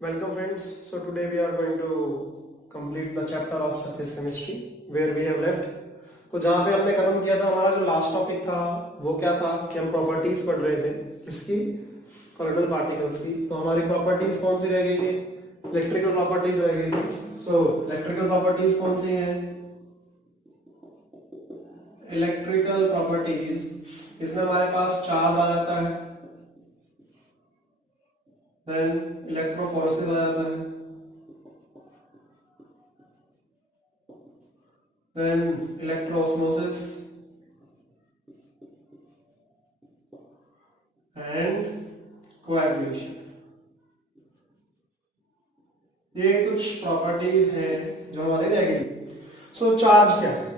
Welcome friends. So today we are going to complete the chapter of surface chemistry where we have left. तो जहाँ पे हमने खत्म किया था हमारा जो लास्ट टॉपिक था वो क्या था कि हम प्रॉपर्टीज पढ़ रहे थे किसकी, कॉलोइडल पार्टिकल्स की। तो हमारी प्रॉपर्टीज कौन सी रह गई थी? इलेक्ट्रिकल प्रॉपर्टीज रह गई थी। सो इलेक्ट्रिकल प्रॉपर्टीज कौन सी हैं? इलेक्ट्रिकल प्रॉपर्टीज, इसमें हमारे पास चार्ज आ जाता है, देन इलेक्ट्रोफोरेसिस आ जाता है, देन इलेक्ट्रोऑस्मोसिस एंड कोएगुलेशन। ये कुछ प्रॉपर्टीज हैं जो हमारे रह गई। सो चार्ज क्या है?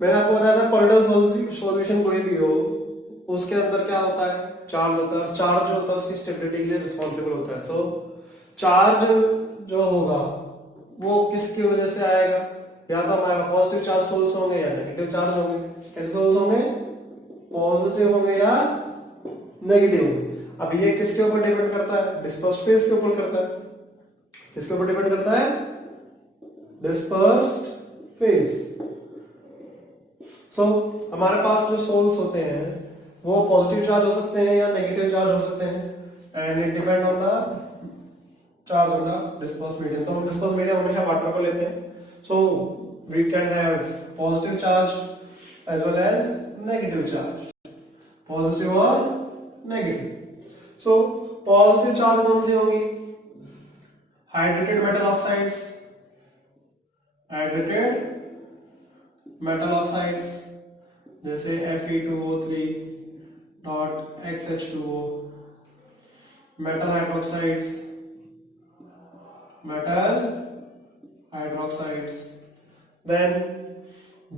मैंने आपको बताया था कॉलोइडल सॉल्यूशन कोई भी हो उसके अंदर क्या होता है? चार्ज होता है। चार्ज जो होता है उसकी स्टेबिलिटी के लिए रिस्पॉन्सिबल होता है। सो चार्ज जो होगा वो किसकी वजह से आएगा? या तो हमारे पॉजिटिव चार्ज सोल्स होंगे या नेगेटिव चार्ज होंगे। कैसे सोल्स होंगे? पॉजिटिव होंगे या नेगेटिव होंगे। अब ये किसके ऊपर डिपेंड करता है? डिस्पर्स्ड फेज के ऊपर करता है। किसके ऊपर डिपेंड करता है? Dispersed phase. सो हमारे पास जो सोल्स होते हैं वो पॉजिटिव चार्ज हो सकते हैं या नेगेटिव चार्ज हो सकते हैं and it depend on the charge on the disperse medium. तो हम डिस्पर्स मीडियम हमेशा वाटर को लेते हैं। So we can have positive charge as well as negative charge, positive और नेगेटिव। सो पॉजिटिव चार्ज कौन सी होगी? Hydrated metal oxides, hydrated metal oxides जैसे Fe2O3 dot XH2O, metal hydroxides, metal hydroxides, then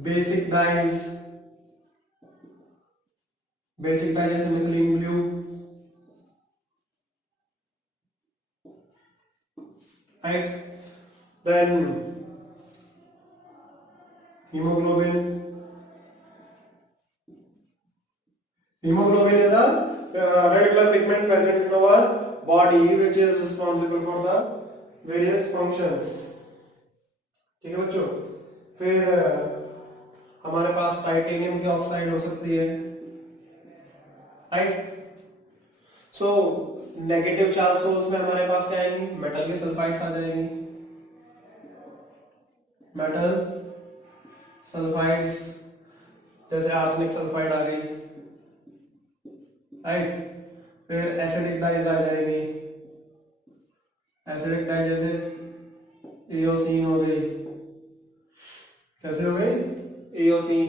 basic dyes, basic dye जैसे methylene blue, right, then hemoglobin. Hemoglobin is a red color pigment present in our body which is responsible for the various functions. ठीक है बच्चों। फिर हमारे पास titanium की oxide हो सकती है, right. So negative charge source में हमारे पास क्या आएंगी? मेटल की सल्फाइड्स आ जाएंगी, मेटल सल्फाइड्स जैसे आर्सेनिक सल्फाइड आ गई, राइट। फिर एसिडिक डाइज आ जाएगी, एसिडिक डाई जैसे एओसिन हो गई। कैसे हो गई? एओसिन,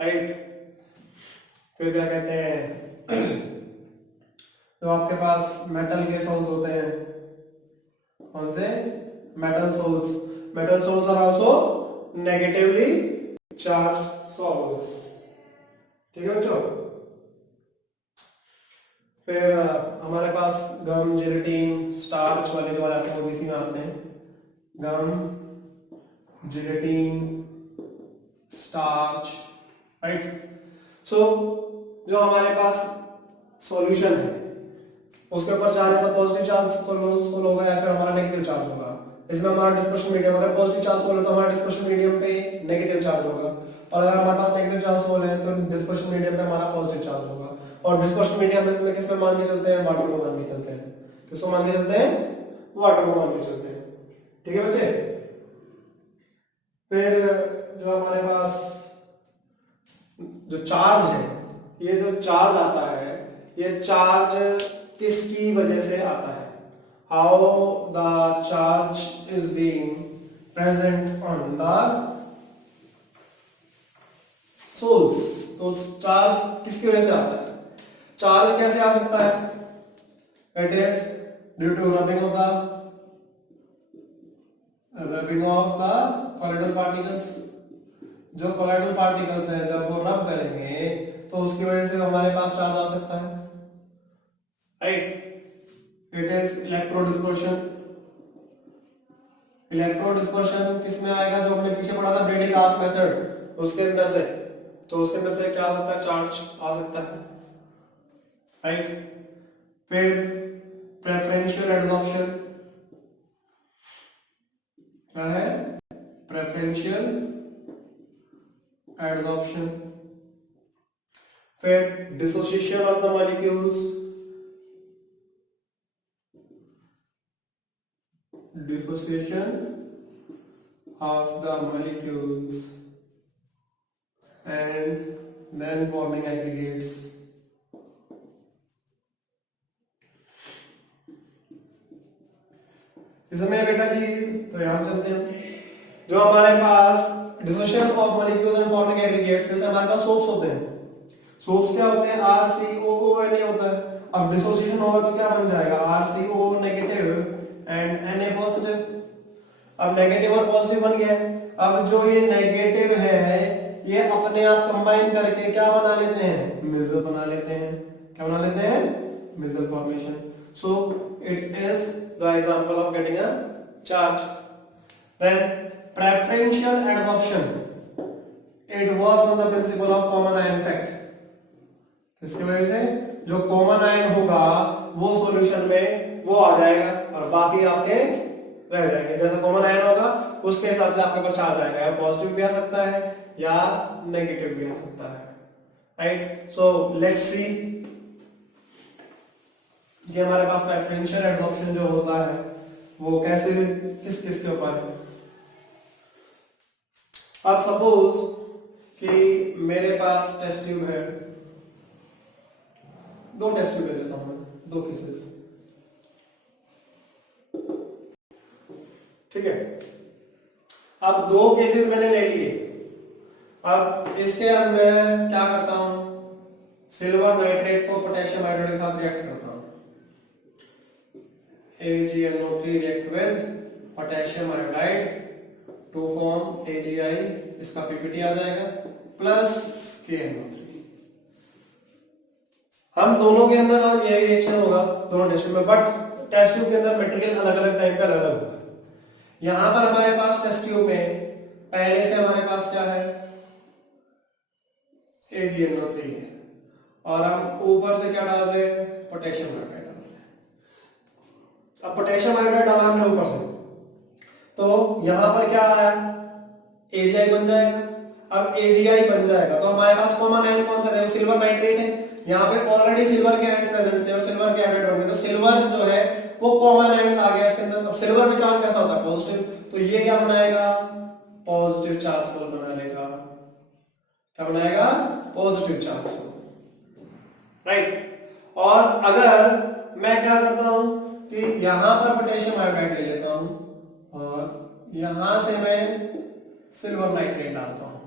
राइट। फिर क्या कहते हैं तो आपके पास मेटल के सोल्स होते हैं, कौन से? Metal sols. Metal sols are also negatively charged sols. ठीक है बच्चों। फिर हमारे पास गम, जिलेटिन, स्टार्च वाले जो इलेक्ट्रोलिसिस में आते हैं, गम, जिलेटिन, स्टार्च, राइट। सो जो हमारे पास सॉल्यूशन है उसके ऊपर चार्ज है तो पॉजिटिव चार्ज सोल होगा या फिर हमारा नेगेटिव चार्ज होगा। इसमें हमारा डिस्पर्शन मीडियम, अगर पॉजिटिव चार्ज सोल है तो हमारा डिस्पर्शन मीडियम पे नेगेटिव चार्ज होगा, और अगर हमारे पास नेगेटिव चार्ज सोल है तो डिस्पर्शन मीडियम पे हमारा पॉजिटिव चार्ज होगा। और डिस्पर्शन मीडियम में किस पे मान के चलते हैं? वाटर को मान के चलते हैं। किसको मान के चलते हैं? वाटर को मान के चलते हैं। ठीक है बच्चे। फिर जो हमारे पास जो चार्ज है, ये जो चार्ज आता है, ये चार्ज किसकी वजह से आता है? How the charge is being present on the soles. तो चार्ज किसकी वजह से आता है? चार्ज कैसे आ सकता है? It is due to rubbing of the colloidal particles. जो colloidal particles है जब वो रब करेंगे तो उसकी वजह से हमारे पास चार्ज आ सकता है, राइट। It is electrodispersion. इलेक्ट्रोडिस्पर्शन किसमें आएगा? जो हमने पीछे पढ़ा था ब्रेडिंग आर्क मेथड, उसके अंदर से। तो उसके अंदर से क्या आ सकता है? चार्ज आ सकता है, राइट। फिर प्रेफरेंशियल एडजॉर्प्शन, क्या है? Preferential adsorption. फिर dissociation of the molecules, dissociation of the molecules and then forming aggregates. इसमें बेटा जी प्रयास करते हैं, जो हमारे पास dissociation of molecules and forming aggregates, जैसे हमारे पास सोप्स होते हैं। सोप्स क्या होते हैं? RCOONA होता है। अब डिसोसिएशन होगा तो क्या बन जाएगा? RCO negative and Na positive. अब नेगेटिव और पॉजिटिव बन गया। अब जो ये नेगेटिव है ये अपने आप कंबाइन करके क्या बना लेते हैं? मिसल बना लेते हैं। क्या बना लेते हैं? Micelle formation. So it is the example of getting a charge. Then preferential adsorption, it works on the principle of common ion effect. इसकी वजह से जो कॉमन आयन होगा वो सॉल्यूशन में वो आ जाएगा और बाकी आपके रह जाएंगे। जैसा कॉमन आयन होगा उसके हिसाब से आपके पास चार्ज आएगा, या पॉजिटिव भी आ सकता है या नेगेटिव भी आ सकता है, राइट। सो लेट्स सी ये हमारे पास प्रेफरेंशियल एडजॉर्प्शन जो होता है वो कैसे, किस किस के ऊपर है। अब सपोज कि मेरे पास टेस्ट ट्यूब है, दो टेस्ट ट्यूब ले लेता हूं, दो केसेस, ठीक है। अब दो केसेस मैंने ले लिए। अब इसके अंदर मैं क्या करता हूं? सिल्वर नाइट्रेट को पोटेशियम हाइड्राइड के साथ रिएक्ट करता हूं। AgNO3 react with potassium hydride to form AgI, इसका पीपीटी आ जाएगा, प्लस KNO3। हम दोनों के अंदर और यही रिएक्शन होगा दोनों टेस्ट ट्यूब में, बट टेस्ट ट्यूब के अंदर मटेरियल अलग अलग टाइप का अलग होगा। यहां पर हमारे पास टेस्ट ट्यूब में पहले से हमारे पास क्या है? AgNO3 है और हम ऊपर से क्या डाल रहे हैं? पोटेशियम हाइड्राइड डाल रहे हैं। अब पोटेशियम हाइड्राइड डाला हमने ऊपर से, तो यहां पर क्या आया? AgI बन जाएगा। अब AgI बन जाएगा तो हमारे पास कॉमन आयन कौन सा है? सिल्वर नाइट्रेट है। यहाँ पे ऑलरेडी सिल्वर के आयन्स प्रेजेंट थे और सिल्वर के एडेड होंगे, तो सिल्वर जो है वो कॉमन आयन आ गया इसके अंदर। अब सिल्वर में चार्ज कैसा होता है? पॉजिटिव, तो ये क्या बनाएगा? पॉजिटिव चार्ज सोल बना लेगा। क्या बनाएगा? Positive charge sol, right. और अगर मैं क्या करता हूं कि यहां पर पोटेशियम हाइड्राइड ले लेता हूं और यहां से मैं सिल्वर नाइट्रेट डालता हूं,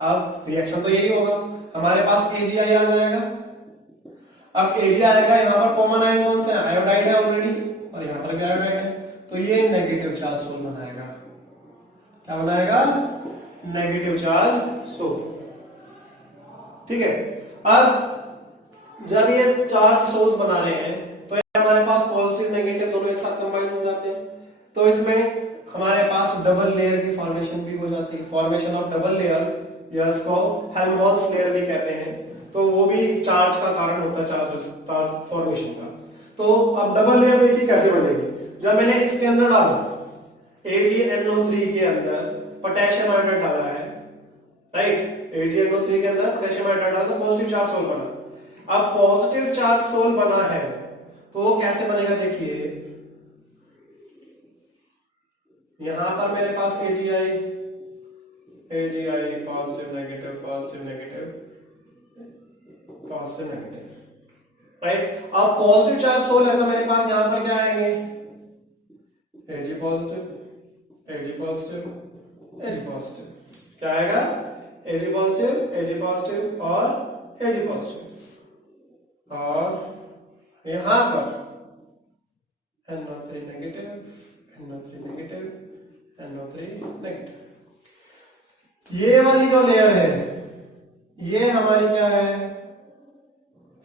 अब रिएक्शन तो यही होगा, हमारे पास AgI आ जाएगा। अब AgI आएगा, यहां पर कॉमन आयन कौन सा है? आयोडाइड है ऑलरेडी, और यहां पर भी आयोडाइड है, तो ये नेगेटिव चार्ज सोल बनाएगा। क्या बनाएगा? नेगेटिव चार्ज सोल, ठीक है। अब जब ये चार्ज सोल्स बना रहे हैं तो हमारे पास पॉजिटिव नेगेटिव दोनों एक साथ कंबाइन हो जाते हैं, तो इसमें हमारे पास डबल लेयर की फॉर्मेशन भी हो जाती है। फॉर्मेशन ऑफ डबल लेयर या इसको हेल्महोल्ट्ज लेयर भी कहते हैं, तो वो भी चार्ज का कारण होता है, चार्ज फॉर्मेशन का। तो अब डबल लेयर देखिए कैसे बनेगी। जब मैंने इसके अंदर डाला AgNO3 के अंदर पोटेशियम हाइड्राइड डाला है, राइट, AgNO3 के अंदर पोटेशियम हाइड्राइड डाला तो पॉजिटिव चार्ज सोल बना। अब पॉजिटिव चार्ज सोल बना है तो वो कैसे बनेगा? देखिए यहां पर मेरे पास AgI positive negative positive negative positive negative, right. अब पॉजिटिव चार्ज सोल है तो मेरे पास यहां पर क्या आएंगे? Ag positive Ag positive Ag positive, क्या आएगा? Ag पॉजिटिव और Ag पॉजिटिव, और यहां पर NO3 negative NO3 negative NO3 negative. ये वाली जो लेयर है ये हमारी क्या है?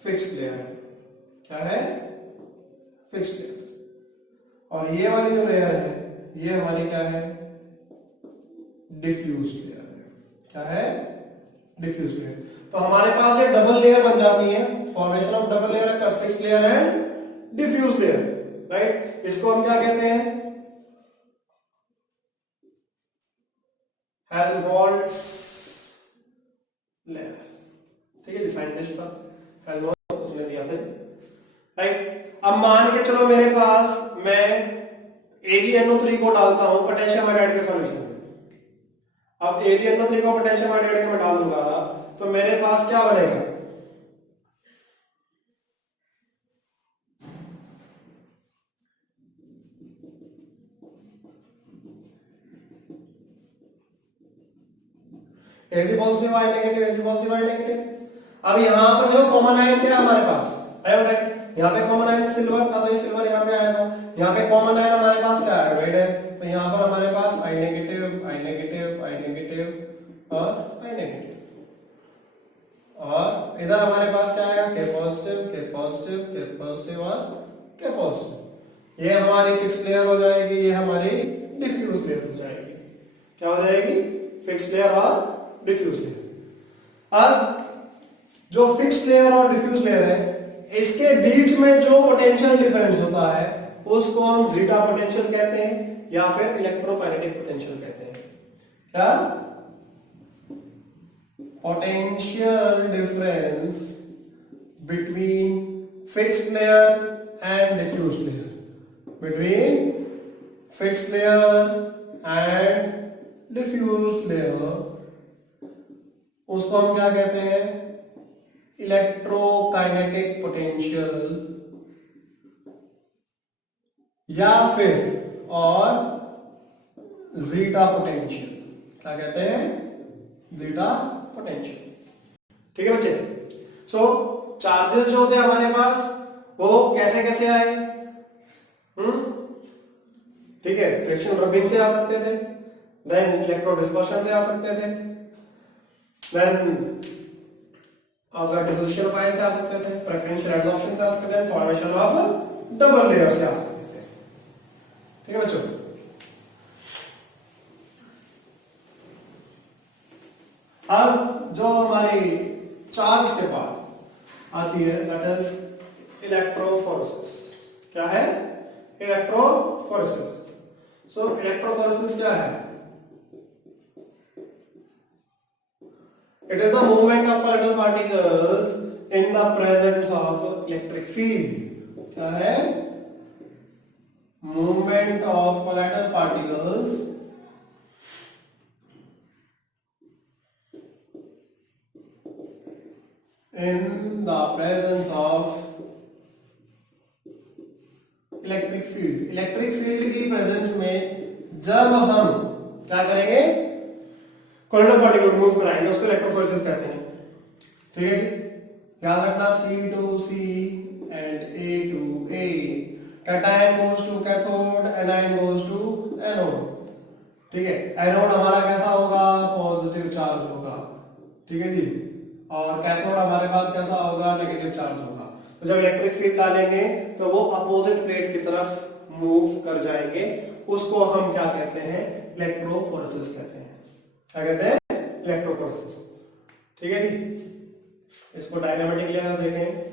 फिक्स्ड लेयर है। क्या है? Fixed layer. और ये वाली जो लेयर है ये हमारी क्या है? डिफ्यूज्ड लेयर है। क्या है? Diffused layer. तो हमारे पास ये डबल लेयर बन जाती है, formation of double layer, fixed layer and diffuse layer, right. इसको हम क्या कहते हैं, हेल्महोल्ट्ज लेयर, ठीक है जी, साइंटिस्ट था हेल्महोल्ट्ज, उसने दिया था, राइट। अब मान के चलो मेरे पास मैं AgNO3 को डालता हूं पोटेशियम आयोडाइड के सॉल्यूशन में। अब AgNO3 को पोटेशियम आयोडाइड में डालूंगा तो मेरे पास क्या बनेगा, Ag पॉजिटिव आई नेगेटिव, Ag पॉजिटिव आई नेगेटिव। अब यहां पर देखो कॉमन आयन क्या है हमारे पास, आयोडाइड। यहाँ पे कॉमन आयन सिल्वर था तो ये सिल्वर यहाँ पे आया था। यहाँ पे कॉमन आयन हमारे पास क्या है, आयोडाइड है, तो यहाँ पर हमारे पास आई नेगेटिव, आई नेगेटिव, आई नेगेटिव और आई नेगेटिव। और इधर हमारे पास क्या आएगा, के पॉजिटिव, के पॉजिटिव, के पॉजिटिव और के पॉजिटिव। ये हमारी फिक्स लेयर हो जाएगी, ये हमारी डिफ्यूज लेयर हो जाएगी। क्या हो जाएगी, फिक्स लेयर और डिफ्यूज लेयर। अब जो फिक्स लेयर और डिफ्यूज लेयर है, इसके बीच में जो पोटेंशियल डिफरेंस होता है उसको हम जीटा पोटेंशियल कहते हैं या फिर इलेक्ट्रोमैग्नेटिक पोटेंशियल कहते हैं। क्या, potential difference between fixed layer and diffuse layer, between fixed layer and diffuse layer, उसको हम क्या कहते हैं, इलेक्ट्रोकाइनेटिक पोटेंशियल या फिर और जीटा पोटेंशियल। क्या कहते हैं, जीटा पोटेंशियल। ठीक है बच्चे। सो चार्जेस जो थे हमारे पास वो कैसे कैसे आए, ठीक है, फ्रिक्शन रबिंग से आ सकते थे, देन इलेक्ट्रो डिस्पर्शन से आ सकते थे, देन अगर डिसोसिएशन ऑफ आयन से आ सकते थे, प्रेफरेंशियल एडसॉर्प्शन से आ सकते थे, फॉर्मेशन ऑफ डबल लेयर से आ सकते थे। ठीक है बच्चों। अब जो हमारी चार्ज के बाद आती है दैट इज इलेक्ट्रोफोरेसिस। क्या है, इलेक्ट्रोफोरेसिस। सो इलेक्ट्रोफोरेसिस क्या है, it is the movement of collateral particles in the presence of electric field। क्या है, movement of collateral particles in the presence of electric field. Electric field की प्रेजेंस में जब हम क्या करेंगे, कोलाइडल पार्टिकल मूव कराएंगे, उसको इलेक्ट्रोफोरेसिस कहते हैं। ठीक है जी, याद रखना C to C and A to A, cation goes to cathode, anion goes to anode. ठीक है, एनोड हमारा कैसा होगा, पॉजिटिव चार्ज होगा। ठीक है जी, और कैथोड हमारे पास कैसा होगा, नेगेटिव चार्ज होगा। तो जब इलेक्ट्रिक फील्ड डालेंगे तो वो अपोजिट प्लेट की तरफ मूव कर जाएंगे, उसको हम क्या कहते हैं, इलेक्ट्रोफोरेसिस कहते हैं। क्या कहते हैं, इलेक्ट्रोफोरेसिस। ठीक है जी, इसको डायग्रामेटिकली अगर देखें,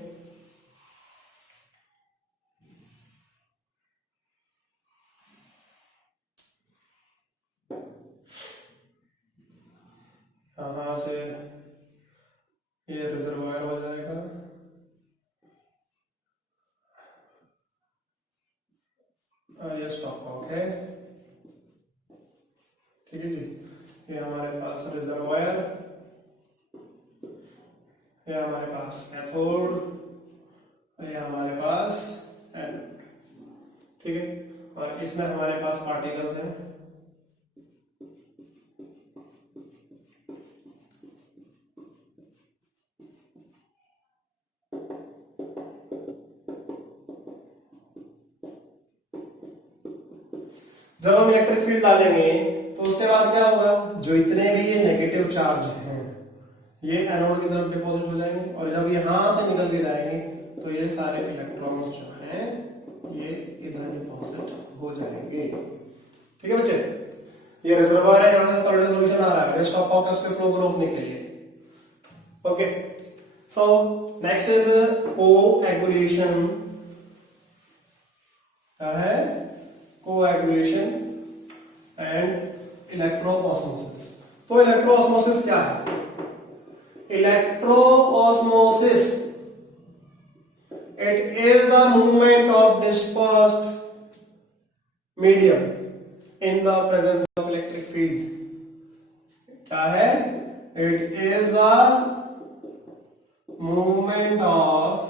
यहां से ये रिजर्वायर हो जाएगा, ये स्टॉप, ओके। ठीक है जी, ये हमारे पास रिजर्वायर, ये हमारे पास कैथोड, ये हमारे पास एनोड। ठीक है, और इसमें हमारे पास पार्टिकल्स हैं। जब हम इलेक्ट्रिक फील्ड डालेंगे तो उसके बाद क्या होगा, जो इतने भी ये नेगेटिव चार्ज हैं ये एनोड की तरफ डिपॉजिट हो जाएंगे, और जब यहां से निकल के जाएंगे तो ये सारे इलेक्ट्रॉन्स जो हैं ये इधर डिपॉजिट हो जाएंगे। ठीक है बच्चे, ये रिजर्वायर है, यहां से कोलाइडल सॉल्यूशन आ रहा है, रेस्ट ऑफ फॉकस के फ्लो को रोकने के लिए। Okay, so next is coagulation क्या है? Coagulation and electroosmosis. तो इलेक्ट्रोऑस्मोसिस क्या है? Electroosmosis, it is the movement of dispersed medium in the presence of electric field. क्या है? It is the movement of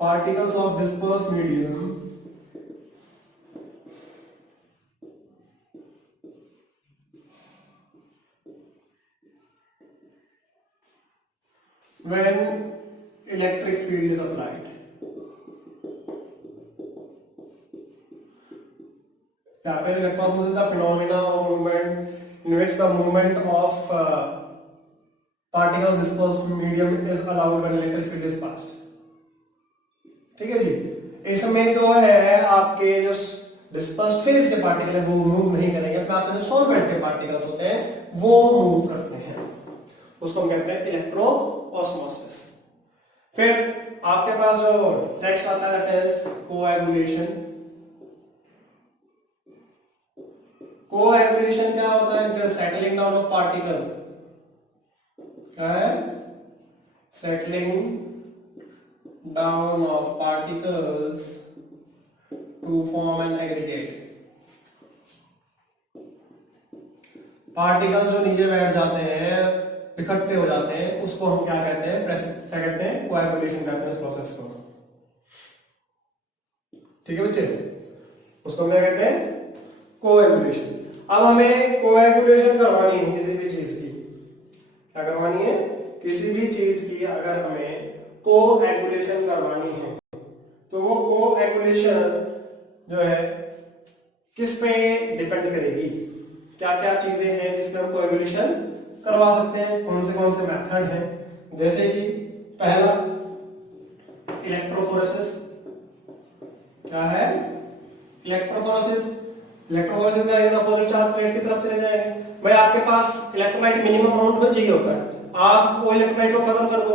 particles of dispersed medium when electric field is applied. यहाँ पे electroosmosis is the phenomena of movement in which the movement of particle of dispersed medium is allowed when electric field is passed. ठीक है जी। इसमें जो है आपके जो dispersed phase के पार्टिकल है वो मूव नहीं करेंगे, इसमें आपके जो सॉल्वेंट के पार्टिकल्स होते हैं वो मूव करते हैं, उसको हम कहते हैं इलेक्ट्रोऑस्मोसिस। फिर आपके पास जो टेक्स्ट आता है दैट इज कोएगुलेशन। कोएगुलेशन क्या होता है? Settling down of particle. क्या है? Settling down of particles to form an aggregate. Particles जो नीचे बैठ जाते हैं, इकट्ठे हो जाते हैं, उसको हम क्या कहते हैं? क्या कहते हैं? कोएगुलेशन कहते हैं इस प्रोसेस को। ठीक है बच्चे, उसको क्या कहते हैं? कोएगुलेशन। अब हमें कोएगुलेशन करवानी है किसी भी चीज की। क्या करवानी है? किसी भी चीज की अगर हमें कोएगुलेशन करवानी है तो वो कोएगुलेशन जो है किस पे डिपेंड करेगी? क्या क्या चीजें हैं जिसमें हम कोएगुलेशन करवा सकते हैं? कौन से मेथड हैं? जैसे कि पहला इलेक्ट्रोफोरेसिस। क्या है? इलेक्ट्रोफोरेसिस। इलेक्ट्रोफोरेसिस करेंगे तो अपोजिट चार्ज प्लेट की तरफ चले जाएंगे। भाई आपके पास इलेक्ट्रोलाइट मिनिमम अमाउंट में चाहिए होता है, आप वो इलेक्ट्रोलाइट को खत्म कर दो,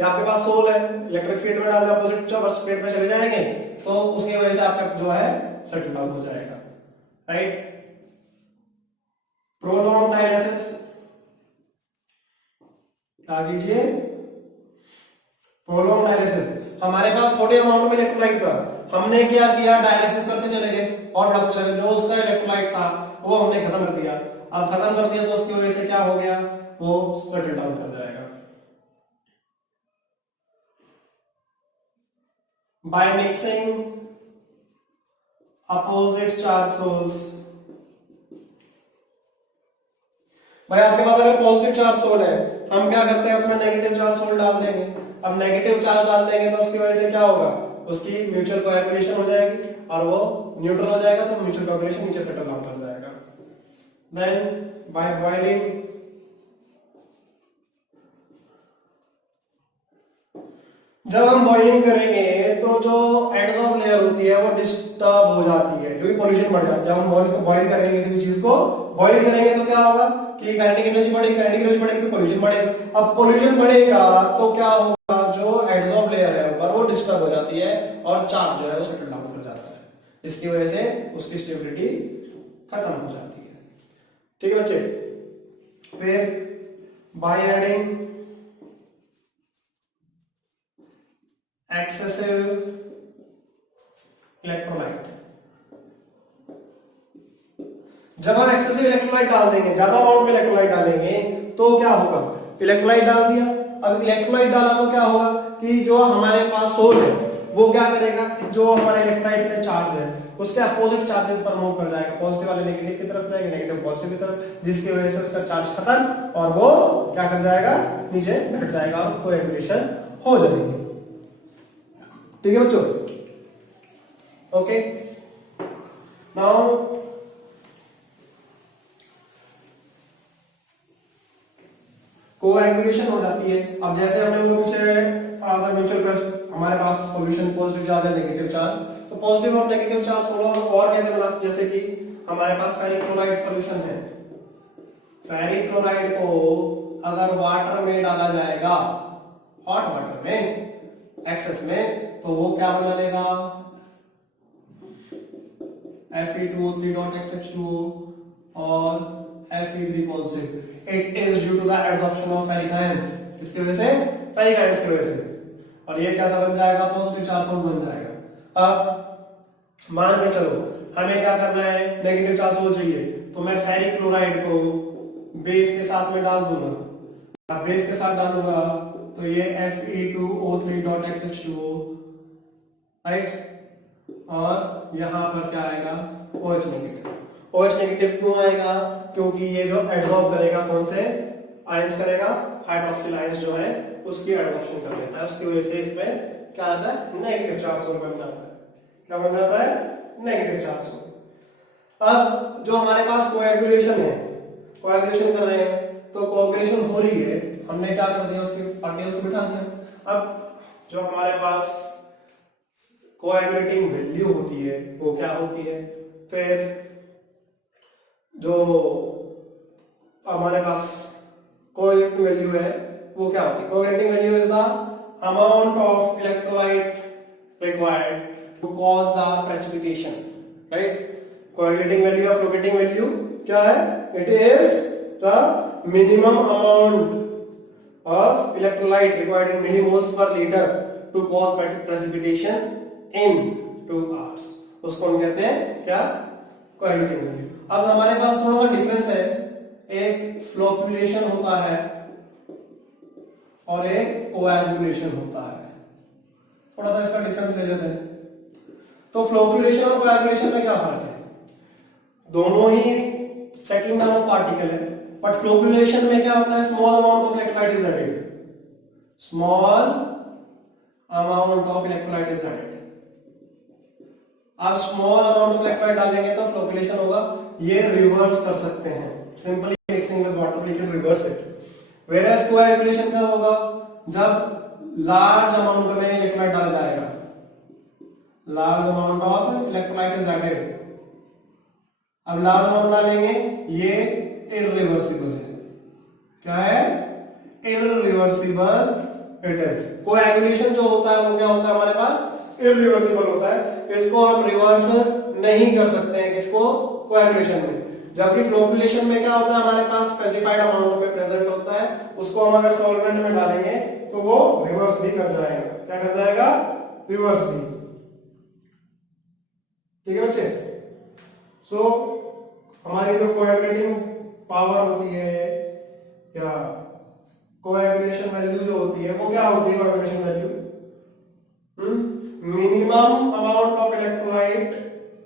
या आपके पास सोल है, इलेक्ट्रिक फील्ड में डाल अपोजिट चार्ज प्लेट में चले जाएंगे, तो उसकी वजह से आपका जो है सेटल डाउन हो जाएगा। राइट? Prolong dialysis. क्या कीजिए? Prolong dialysis. हमारे पास थोड़े अमाउंट में इलेक्ट्रोलाइट था, हमने क्या किया? डायलिसिस करते चले गए और बढ़ते चले गए, जो उसका इलेक्ट्रोलाइट था वो हमने खत्म कर दिया। अब खत्म कर दिया तो उसकी वजह से क्या हो गया? वो सेटल डाउन कर जाएगा। By mixing opposite charge soles। भाई आपके पास अगर पॉजिटिव चार्ज सोल है, हम क्या करते हैं? उसमें नेगेटिव चार्ज सोल डाल देंगे। अब नेगेटिव चार्ज डाल देंगे तो उसकी वजह से क्या होगा? उसकी म्यूचुअल कोएगुलेशन हो जाएगी और वो न्यूट्रल हो जाएगा, तो म्यूचुअल कोएगुलेशन नीचे सेटल डाउन कर जाएगा। देन बाय बॉइलिंग, जब हम बॉइलिंग करेंगे तो जो एडसॉर्ब लेयर होती है वो डिस्टर्ब हो जाती है, क्योंकि पॉल्यूशन बढ़ जाता है। जब हम बॉइल करेंगे किसी भी चीज को बॉइल करेंगे तो क्या होगा कि काइनेटिक एनर्जी बढ़ेगी, काइनेटिक एनर्जी बढ़ेगी तो पॉल्यूशन बढ़ेगा। अब पॉल्यूशन बढ़ेगा तो क्या होगा? जो एडसॉर्ब लेयर है ऊपर वो डिस्टर्ब हो जाती है और चार्ज जो है वो सेटल डाउन कर जाता है। इसकी वजह से उसकी स्टेबिलिटी खत्म हो जाती है। ठीक है बच्चे? फिर बाय एडिंग एक्सेसिव इलेक्ट्रोलाइट। जब हम एक्सेसिव इलेक्ट्रोलाइट डाल देंगे, ज्यादा अमाउंट में इलेक्ट्रोलाइट डालेंगे तो क्या होगा? इलेक्ट्रोलाइट डाल दिया, अब इलेक्ट्रोलाइट डाला तो क्या होगा कि जो हमारे पास सोल है वो क्या करेगा? जो हमारे इलेक्ट्रोलाइट पे चार्ज है उसके अपोजिट चार्जेस पर मूव कर जाएगा, पॉजिटिव वाले नेगेटिव की तरफ जाएंगे, नेगेटिव पॉजिटिव की तरफ, जिसकी वजह से उसका चार्ज खत्म और वो क्या कर जाएगा? नीचे घट जाएगा और कोएगुलेशन हो जाएगी। ठीक है बच्चों? ओके, नाउ कोएगुलेशन हो जाती है। अब जैसे हमने लोग म्यूचुअल प्रेस, हमारे पास सॉल्यूशन पॉजिटिव चार्ज है, नेगेटिव चार्ज, तो पॉजिटिव और नेगेटिव चार्ज और कैसे बना? जैसे कि हमारे पास फेरिक क्लोराइड सॉल्यूशन है, फेरिक क्लोराइड को अगर वाटर में डाला जाएगा, हॉट वाटर में, एक्सेस में, तो वो क्या बना लेगा Fe2O3.XH2O और Fe3 positive. It is due to the adsorption of ferric ions. किसकी वजह से? फेरिक आयंस की वजह से। और ये कैसा बन जाएगा? पॉजिटिव चार्ज बन जाएगा। अब मान के चलो हमें क्या करना है, नेगेटिव चार्ज हो चाहिए, तो मैं फेरिक क्लोराइड को बेस के साथ में डाल दूंगा। अब बेस के साथ डालूंगा तो ये Fe2O3.XH2O, राइट, और यहां पर क्या आएगा? OH negative. OH नेगेटिव क्यों आएगा? क्योंकि ये जो एडसॉर्ब करेगा कौन से आयंस करेगा? हाइड्रोक्सिल आयंस जो है उसकी एडसॉर्प्शन कर लेता है, उसकी वजह से इसमें क्या आता है? नेगेटिव चार्ज बन जाता है। क्या बन जाता है? Negative charge. अब जो हमारे पास कोएगुलेशन है, कोएगुलेशन कर रहे हैं, तो कोएगुलेशन हो रही है, हमने क्या कर दिया? उसके पार्टिकल्स को बिठा दिया। अब जो हमारे पास कोएगुलेटिंग वैल्यू होती है वो क्या होती है? फिर जो हमारे पास कोएगुलेटिंग वैल्यू है वो क्या होती है? Coagulating value is the amount of electrolyte required to cause the precipitation, right. Coagulating value और फ्लोटेटिंग वैल्यू क्या है? It is the minimum amount of electrolyte required in millimoles per liter to cause precipitation in 2 hours, उसको हम कहते हैं क्या? Coagulating value. अब हमारे पास थोड़ा सा डिफरेंस है, एक फ्लोक्युलेशन होता है और एक कोएगुलेशन होता है। थोड़ा सा इसका डिफरेंस ले लेते हैं। तो फ्लोक्युलेशन और कोएगुलेशन में क्या फर्क है? दोनों ही सेटलिंग डाउन ऑफ पार्टिकल है, बट फ्लोक्युलेशन में क्या होता है? Small amount of electrolyte is added, small amount of electrolyte is added. आप स्मॉल अमाउंट ऑफ इलेक्ट्रोलाइट डालेंगे तो फ्लोक्युलेशन होगा, ये रिवर्स कर सकते हैं, simply mixing with water we can reverse it. Whereas coagulation कब होगा? जब लार्ज अमाउंट में इलेक्ट्रोलाइट डाला जाएगा, large amount of electrolyte is added. अब लार्ज अमाउंट डालेंगे, ये इररिवर्सिबल है। क्या है? Irreversible it is. कोएगुलेशन जो होता है वो क्या होता है हमारे पास? इररिवर्सिबल होता है, इसको हम रिवर्स नहीं कर सकते हैं। किसको? कोएगुलेशन में। जबकि फ्लोक्युलेशन में क्या होता है हमारे पास? स्पेसिफाइड अमाउंट में प्रेजेंट होता है, उसको हम अगर सॉल्वेंट में डालेंगे तो वो रिवर्स भी कर जाएगा। क्या कर जाएगा? रिवर्स भी। ठीक है बच्चे? सो हमारी जो कोएगुलेटिंग पावर होती है या कोएगुलेशन वैल्यू जो होती है वो क्या होती है? Coagulation value minimum amount of electrolyte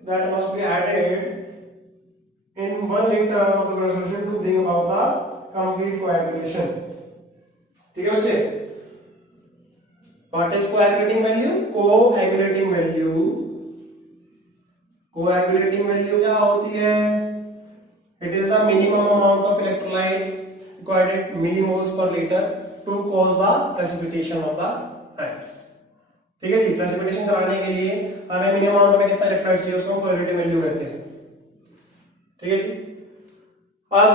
that must be added in 1 liter of the solution to bring about the complete coagulation. ठीक है बच्चे? What is coagulating value? Coagulating value, coagulating value क्या होती है? It is the minimum amount of electrolyte required at millimoles per liter to cause the precipitation of the ions. ठीक है जी? Precipitation कराने के लिए हमें मिनिमम अमाउंट में कितना इलेक्ट्रोलाइट चाहिए उसको हम कोएगुलेटिंग वैल्यू कहते हैं। ठीक है जी? अब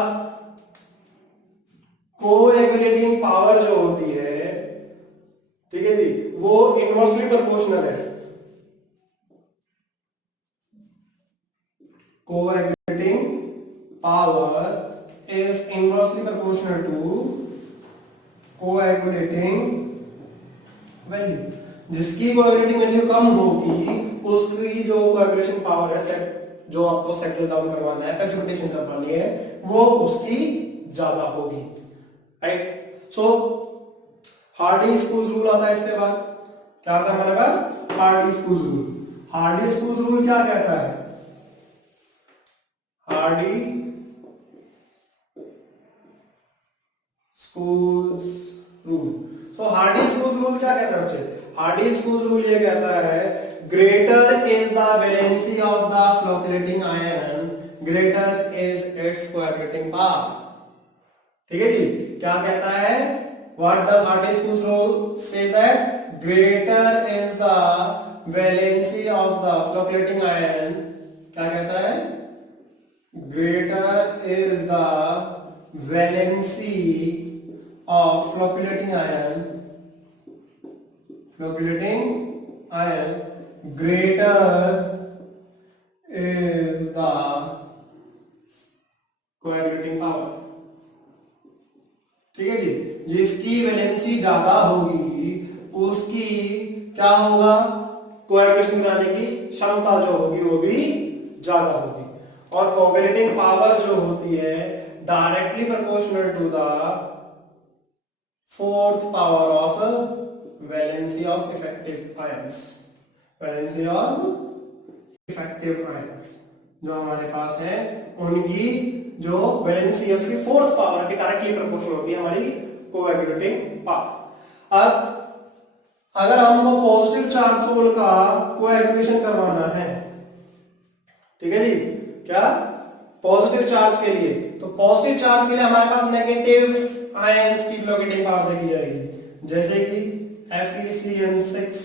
कोएगुलेटिंग पावर जो होती है, ठीक है जी, वो इनवर्सली प्रोपोर्शनल है। Coagulating power is inversely proportional to coagulating value. जिसकी कोएगुलेटिंग वैल्यू कम होगी उसकी जो कोएगुलेशन पावर है, सेट जो आपको सेटल डाउन करवाना है, प्रेसिपिटेशन करवानी है, वो उसकी ज्यादा होगी, राइट। सो हार्डी-स्कूल्स रूल आता है। इसके बाद क्या आता है हमारे पास? Hardy Schulze rule. हार्डी-स्कूल्स रूल क्या कहता है? Hardy Schulze rule. So Hardy Schulze rule क्या कहता है बच्चे? हार्डी-स्कूल्स रूल ये कहता है greater is the valency of the flocculating ion, greater is its coagulating power. ठीक है जी? क्या कहता है? What does Hardy-School's rule say? That greater is the valency of the flocculating ion. क्या कहता है? Greater is the valency of flocculating ion flocculating ion greater is the coagulating power. ठीक है जी, जिसकी वैलेंसी ज्यादा होगी उसकी क्या होगा, कोएगुलेशन कराने की क्षमता जो होगी वो भी ज्यादा होगी। और कोएगुलेटिंग पावर जो होती है directly proportional to the fourth power of valency of effective ions. Valency of effective ions जो हमारे पास है उनकी जो वैलेंसी है उसकी फोर्थ पावर की डायरेक्टली प्रोपोर्शनल होती है हमारी कोएगुलेटिंग पावर। अब अगर हमको पॉजिटिव चार्ज सोल का कोएगुलेशन करवाना है, ठीक है जी, क्या पॉजिटिव चार्ज के लिए, तो पॉजिटिव चार्ज के लिए हमारे पास नेगेटिव आयंस की फ्लोकेटिंग पावर देखी जाएगी, जैसे कि FeCN6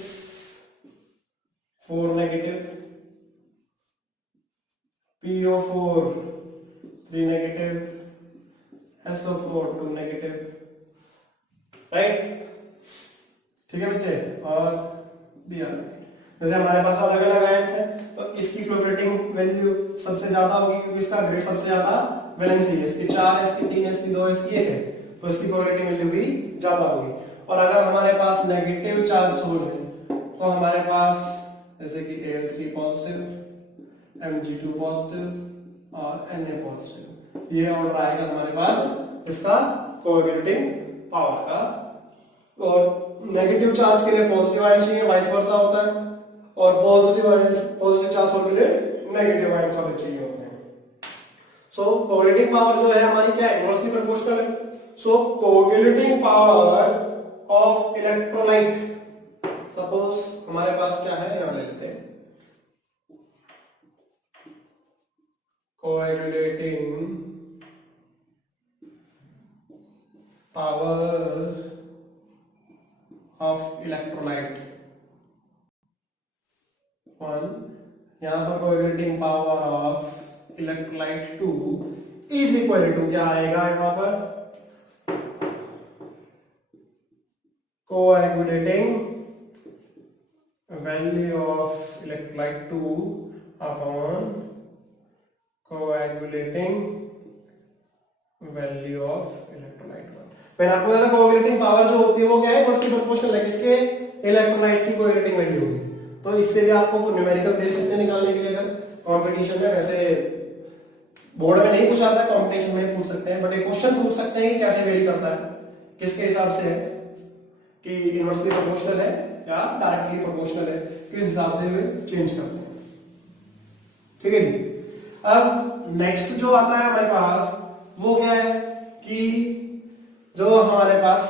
4 negative, PO4 3 negative, SO4 2 negative, right. ठीक है बच्चे, और Br जैसे हमारे पास अलग अलग आयंस है तो इसकी फ्लोरेटिंग वैल्यू सबसे ज्यादा होगी क्योंकि इसका ग्रेड सबसे ज्यादा वैलेंसी है, इसकी 4 है, इसकी 3 है, इसकी 2 है, इसकी 1 है, तो इसकी फ्लोरेटिंग वैल्यू भी ज्यादा होगी। और अगर हमारे पास नेगेटिव चार्ज सोल है तो हमारे पास जैसे कि Al3 पॉजिटिव, Mg2 पॉजिटिव और Na पॉजिटिव, ये ऑर्डर आएगा हमारे पास इसका कोएगुलेटिंग पावर का। और नेगेटिव चार्ज के लिए पॉजिटिव आयन चाहिए, वाइस वर्सा होता है, और पॉजिटिव चार्ज के लिए नेगेटिव आयन वाले चाहिए होते हैं। सो कोएगुलेटिंग पावर जो है हमारी क्या है, इनवर्सली प्रोपोर्शनल है। So coagulating power of electrolyte, suppose हमारे पास क्या है, यहां ले लेते हैं कोएगुलेटिंग पावर ऑफ इलेक्ट्रोलाइट 1, यहां पर coagulating power of electrolyte 2 is equal to क्या आएगा, यहां पर coagulating value of electrolyte 2 upon coagulating value of electrolyte 1। मैंने आपको बताया कोएगुलेटिंग पावर जो होती है वो क्या है, इनवर्सली प्रोपोर्शनल है किसके, इलेक्ट्रोलाइट की कोएगुलेटिंग वैल्यू होगी। तो इससे भी आपको न्यूमेरिकल दे सकते हैं निकालने के लिए, अगर कंपटीशन में, वैसे बोर्ड में नहीं पूछा था, कंपटीशन में पूछ सकते हैं, बट एक क्वेश्चन पूछ सकते हैं कि कैसे वेरी करता है, किसके हिसाब से है, कि इनवर्सली प्रोपोर्शनल है या डायरेक्टली प्रोपोर्शनल है, किस हिसाब से वे चेंज करते हैं। ठीक है जी। अब नेक्स्ट जो आता है हमारे पास वो क्या है कि जो हमारे पास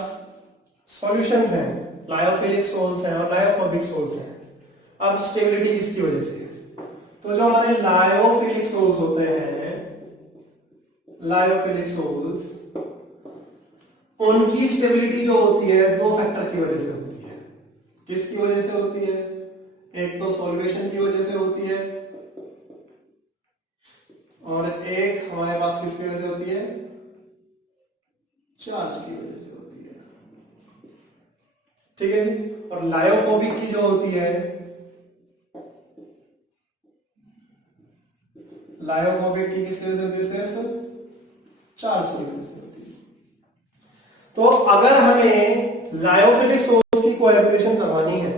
सॉल्यूशंस हैं, लायोफिलिक सोल्स हैं और लायोफोबिक सोल्स हैं। अब स्टेबिलिटी किसकी वजह से, तो जो हमारे लायोफिलिक सोल्स होते हैं, लायोफिलिक सोल्स, उनकी स्टेबिलिटी जो होती है दो फैक्टर की वजह से होती है। किसकी वजह से होती है, एक तो सॉल्वेशन की वजह से होती है और एक हमारे पास किसकी वजह से होती है, चार्ज की वजह से होती है। ठीक है जी। और लायोफोबिक की जो होती है, लायोफोबिक की किसकी वजह से होती है, सिर्फ चार्ज की वजह से होती है। तो अगर हमें लायोफिलिक सोल्स की कोएगुलेशन करवानी है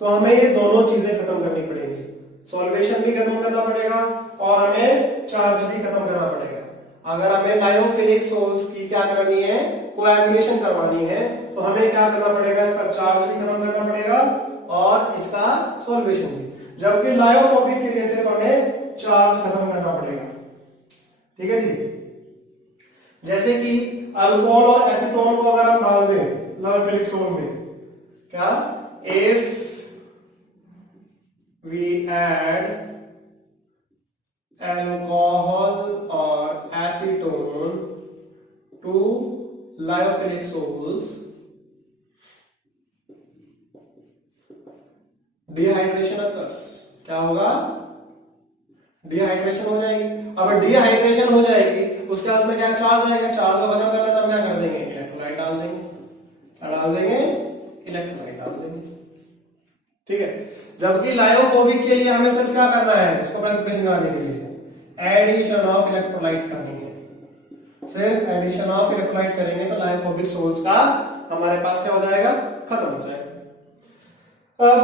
तो हमें ये दोनों चीजें खत्म करनी पड़ेगी, सॉल्वेशन भी खत्म करना पड़ेगा और हमें चार्ज भी खत्म करना पड़ेगा। अगर हमें लायोफिलिक सोल्स की क्या करनी है, कोएगुलेशन करवानी है, तो हमें क्या करना पड़ेगा, इसका चार्ज भी खत्म करना पड़ेगा और इसका सॉल्वेशन भी। जबकि लायोफोबिक के लिए सिर्फ हमें चार्ज खत्म करना पड़ेगा। ठीक है जी। जैसे कि अल्कोहल और एसीटोन को अगर हम डाल दें लायोफिलिक सोल में, क्या, if we add alcohol or acetone to lyophilic sols, dehydration occurs। क्या होगा, डिहाइड्रेशन हो जाएगी। अब डिहाइड्रेशन हो जाएगी उसके बाद में क्या चार्ज आएगा, चार्ज को खत्म करना, तब क्या कर देंगे, इलेक्ट्रोलाइट डाल देंगे। क्या डाल देंगे, इलेक्ट्रोलाइट डाल देंगे। जबकि लायोफोबिक के लिए हमें सिर्फ क्या करना है, उसको प्रेसिपिटेशन कराने के लिए एडिशन ऑफ इलेक्ट्रोलाइट करनी है। सिर्फ एडिशन ऑफ इलेक्ट्रोलाइट करेंगे तो लायोफोबिक सोल्स का हमारे पास क्या हो जाएगा, खत्म हो जाएगा। अब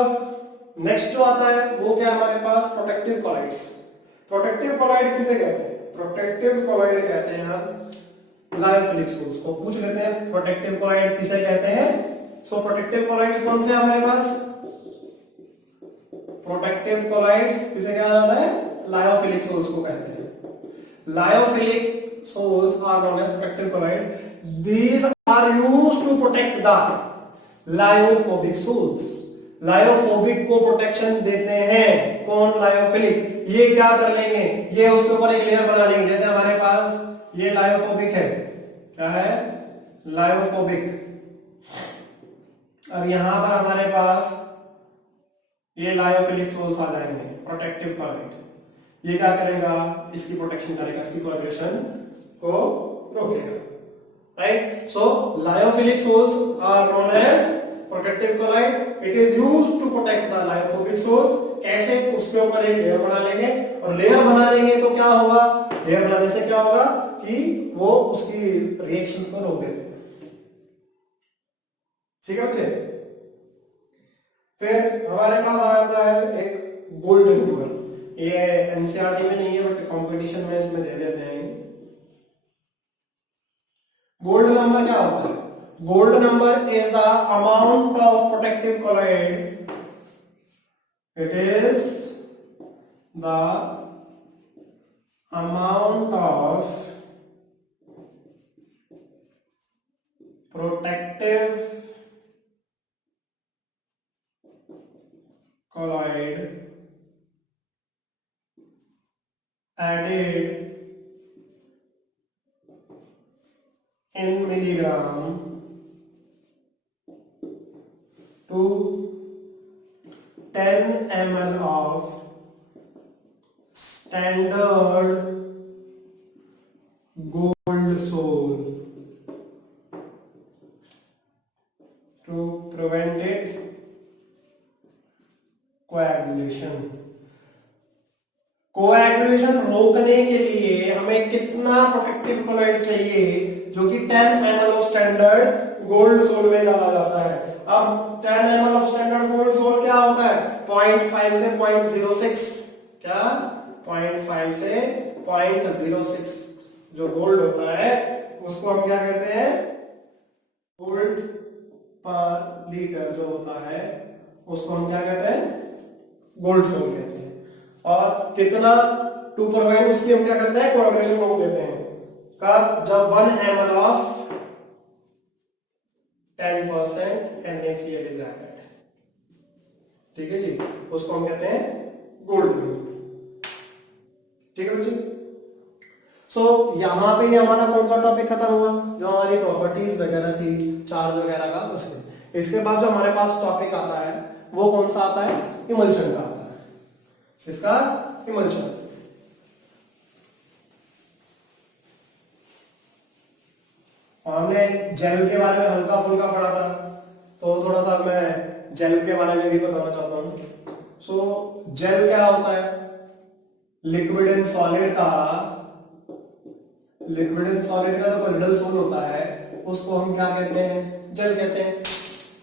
नेक्स्ट जो आता है वो क्या हमारे पास, प्रोटेक्टिव कॉलाइड्स। प्रोटेक्टिव कॉलाइड किसे कहते हैं, प्रोटेक्टिव कॉलाइड कहते हैं हम लायोफिलिक सोल्स को। पूछ लेते हैं प्रोटेक्टिव कॉलाइड किसे कहते हैं। सो प्रोटेक्टिव कॉलाइड्स कौन से हमारे पास, प्रोटेक्टिव कॉलाइड्स किसे कहा जाता है, लायोफिलिक सोल्स को कहते हैं। Lyophilic soles are known as protective colloid. These are used to protect the lyophobic soles. Lyophobic को प्रोटेक्शन देते हैं कौन, लायोफिलिक। ये क्या कर लेंगे, ये उसके ऊपर एक लेयर बना लेंगे। जैसे हमारे पास ये लायोफोबिक है, क्या है, लायोफोबिक। अब यहां पर हमारे पास ये लायोफिलिक सोल्स आ जाएंगे, प्रोटेक्टिव कॉलाइड। ये क्या करेगा, इसकी प्रोटेक्शन करेगा, इसकी कोएगुलेशन को रोकेगा, right. So lyophilic sols are known as protective colloid. It is used to protect the lyophobic sols. कैसे, उसके ऊपर एक लेयर बना लेंगे, और लेयर बना लेंगे तो क्या होगा, लेयर बनाने से क्या होगा कि वो उसकी रिएक्शंस को रोक देते हैं। ठीक है बच्चे। फिर हमारे पास आ जाता है एक गोल्ड नंबर। ये एनसीईआरटी में नहीं है बट कंपटीशन में इसमें दे देते हैं। गोल्ड नंबर क्या होता है, gold number is the amount of protective colloid, it is the amount of protective colloid added in milligram to 10 ml of standard gold sole to prevent it coagulation रोकने के लिए हमें कितना प्रोटेक्टिव कॉलाइड चाहिए, जो कि 10 ml of standard gold sol में डाला जाता है। अब 10 ml of standard gold sol क्या होता है, 0.5 से 0.06, क्या 0.5 से 0.06 जो गोल्ड होता है उसको हम क्या कहते हैं, गोल्ड पर लीटर जो होता है उसको हम क्या कहते हैं, गोल्ड सोल कहते हैं। और कितना, टू प्रोवाइड उसकी हम क्या करते हैं, कोएगुलेशन रोक देते हैं। कब, जब 1 ml of 10% NaCl is added. ठीक है जी, उसको हम कहते हैं गोल्ड नंबर। ठीक है बच्चे। सो यहां पे हमारा कौन सा टॉपिक खत्म हुआ, जो हमारी प्रॉपर्टीज वगैरह थी, चार्ज वगैरह का, उससे। इसके बाद जो हमारे पास टॉपिक आता है वो कौन सा आता है, इमल्शन का आता है। इसका इमल्शन, हमने जेल के बारे में हल्का फुल्का पढ़ा था, तो थोड़ा सा मैं जेल के बारे में भी बताना चाहता हूं। सो जेल क्या होता है, लिक्विड एंड सॉलिड का, लिक्विड एंड सॉलिड का जो कोलिडल सोल होता है उसको हम क्या कहते हैं, जेल कहते हैं।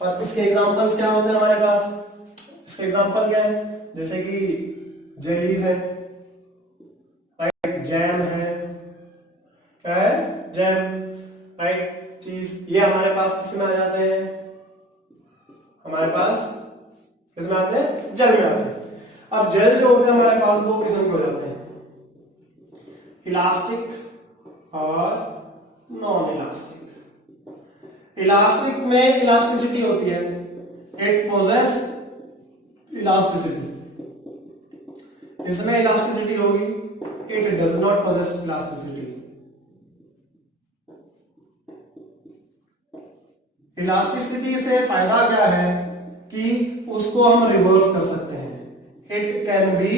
और इसके एग्जांपल्स क्या होते हैं हमारे पास, इसके एग्जांपल क्या है, जैसे कि जेलीज है, राइट, जैम है, क्या है, जैम, राइट, चीज। ये हमारे पास किसमें आ जाते हैं, हमारे पास किसमें आते हैं, जेल में आते हैं। अब जेल जो होते हैं हमारे पास दो किस्म के हो जाते हैं, इलास्टिक और नॉन इलास्टिक। इलास्टिक में इलास्टिसिटी होती है, इट पोजेस इलास्टिसिटी। इसमें इलास्टिसिटी होगी, it does not possess elasticity. Elasticity से फायदा क्या है कि उसको हम रिवर्स कर सकते हैं, इट कैन बी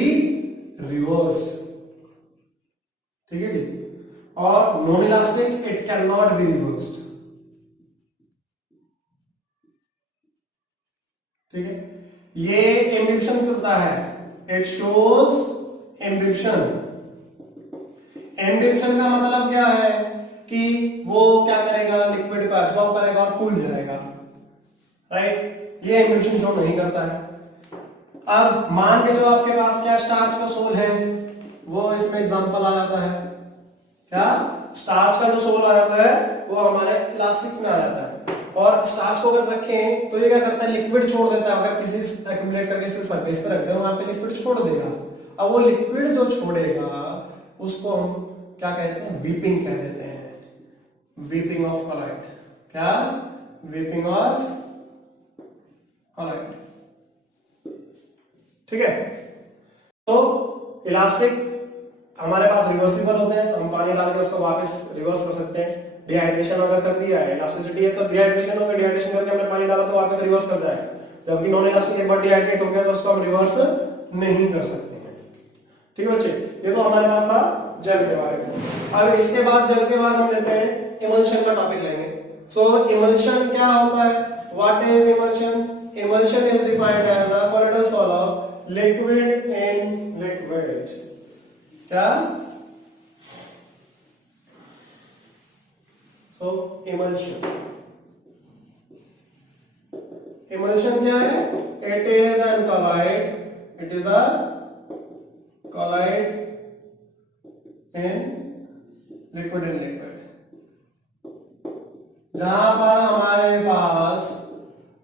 रिवर्स्ड। ठीक है जी। और non elastic, it can not be reversed. ठीक है, ये एम्बिप्शन करता है, इट शोज एम्बिप्शन। एम्बिप्शन का मतलब क्या है कि वो क्या करेगा, लिक्विड को एब्सॉर्ब करेगा और कूल जाएगा, राइट। ये एम्बिप्शन शो नहीं करता है। अब मान के जो आपके पास क्या स्टार्च का सोल है, वो इसमें एग्जांपल आ जाता है। क्या स्टार्च का जो सोल आ जाता है वो हमारे इलास्टिक में आ जाता है। और स्टार्च को अगर रखें तो ये क्या करता है, लिक्विड छोड़ देता है। अगर किसी एक्यूमुलेट करके इसे सरफेस पे रख दें, वहां पे लिक्विड छोड़ देगा। अब वो लिक्विड जो छोड़ेगा उसको हम क्या कहते हैं, वीपिंग कह देते हैं। Weeping of colloid. क्या वीपिंग ऑफ कॉलॉइड, ठीक है। तो इलास्टिक हमारे पास रिवर्सिबल होते हैं, हम पानी डाल के उसको वापस रिवर्स कर सकते हैं। डिहाइड्रेशन अगर कर दिया है, इलास्टिसिटी है तो डिहाइड्रेशन होगा, डिहाइड्रेशन करके हमने पानी डाला तो वापस रिवर्स कर जाएगा। जबकि नॉन इलास्टिक एक बार डिहाइड्रेट हो गया तो उसको हम रिवर्स नहीं कर सकते हैं, ठीक है बच्चे। ये तो हमारे पास था जल के बारे में। अब इसके बाद जल के बाद हम लेते हैं इमल्शन का टॉपिक लेंगे। सो इमल्शन क्या होता है, what is emulsion? Emulsion is defined as a colloidal solid liquid in liquid. क्या? So emulsion. Emulsion क्या है? It is a colloid. It is a colloid in liquid. जहां पर हमारे पास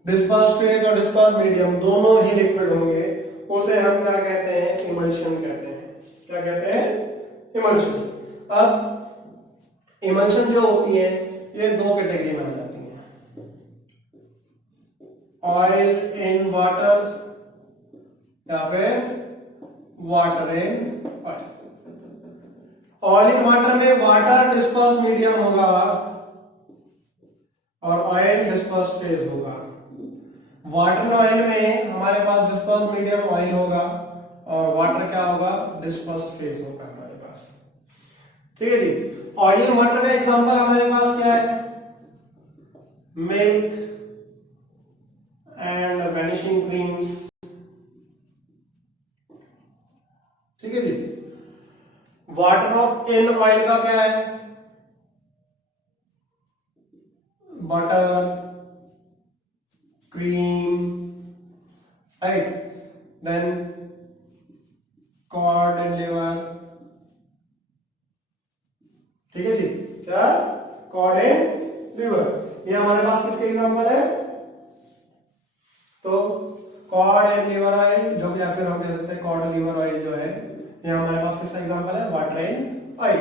डिस्पर्स फेज और डिस्पर्स मीडियम दोनों ही लिक्विड होंगे, उसे हम क्या कहते हैं, इमल्शन कहते हैं। क्या कहते हैं? इमल्शन। अब इमल्शन जो होती है ये दो कैटेगरी में आ जाती है, ऑयल इन वाटर या फिर water in oil. Oil in water में वाटर डिस्पर्स मीडियम होगा और ऑयल डिस्पर्स फेज होगा। वाटर ऑयल में हमारे पास डिस्पर्स मीडियम ऑयल होगा और वाटर क्या होगा, डिस्पर्स फेज होगा हमारे पास, ठीक है जी। ऑयल वाटर का एग्जांपल हमारे पास क्या है, मिल्क एंड वैनिशिंग क्रीम्स, ठीक है जी। वाटर ऑफ इन ऑयल का क्या है, butter, cream, right? Then cod and liver, ठीक है जी। क्या? cod and liver, ये हमारे पास किसके एग्जांपल है? तो cod and liver oil जो भी, या फिर हम कह सकते हैं cod liver oil जो है, ये हमारे पास किसका एग्जांपल है, वाटर एंड ऑयल।